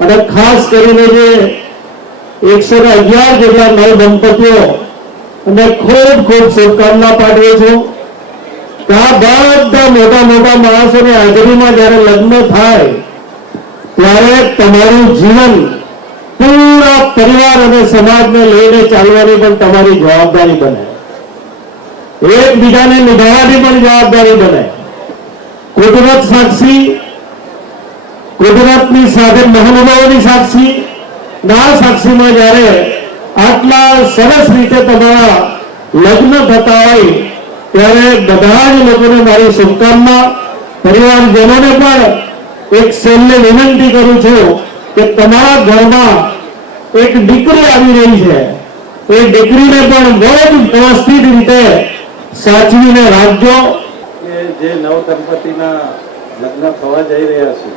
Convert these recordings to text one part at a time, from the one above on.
અને ખાસ કરીને જે 111 જેટલા નવ દંપતીઓ અને ખૂબ ખૂબ શુભકામના પાઠવું છું કે આ બધા મોટા મોટા માણસોની હાજરીમાં જ્યારે લગ્ન થાય ત્યારે તમારું જીવન પૂરા પરિવાર અને સમાજને લઈને ચાલવાની પણ તમારી જવાબદારી બને, એકબીજાને નિભાવવાની પણ જવાબદારી બને. કુદરત સાક્ષી, કુદરતની સાથે મહાનુભાવોની સાક્ષી, ના સાક્ષીમાં જ્યારે આટલા સરસ રીતે તમારા લગ્ન થતા હોય ત્યારે બધા જ લોકોને મારી શુભકામના. પરિવારજનોને પણ એક છેલ્લે વિનંતી કરું છું કે તમારા ઘરમાં એક દીકરી આવી રહી છે, એ દીકરીને પણ બહુ જ વ્યવસ્થિત રીતે સાચવીને રાખજો. જે નવ દંપતીના લગ્ન થવા જઈ રહ્યા છે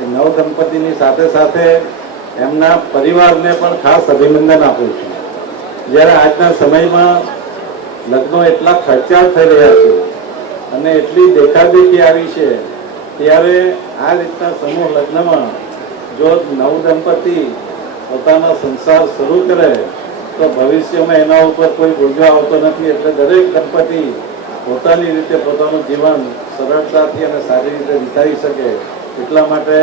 એ નવ દંપતીની સાથે સાથે એમના પરિવારને પણ ખાસ અભિનંદન આપું છું. જ્યારે આજના સમયમાં લગ્નો એટલા ખર્ચાળ થઈ રહ્યા છે અને એટલી દેખાદેખી આવી છે, ત્યારે આ રીતના સમૂહ લગ્નમાં જો નવ દંપતી પોતાનો સંસાર શરૂ કરે તો ભવિષ્યમાં એના ઉપર કોઈ બોજો આવતો નથી. એટલે દરેક દંપતી પોતાની રીતે પોતાનું જીવન સરળતાથી અને સારી રીતે વિતાવી શકે એટલા માટે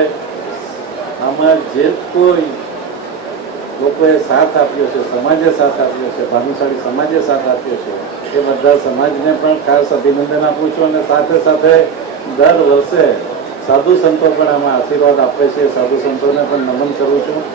આમાં જે કોઈ લોકોએ સાથ આપ્યો છે, સમાજે સાથ આપ્યો છે, ભાનુશાળી સમાજે સાથ આપ્યો છે, એ બધા સમાજને પણ ખાસ અભિનંદન આપું છું. અને સાથે સાથે દર વર્ષે સાધુ સંતો પણ આમાં આશીર્વાદ આપે છે, સાધુ સંતોને પણ નમન કરું છું.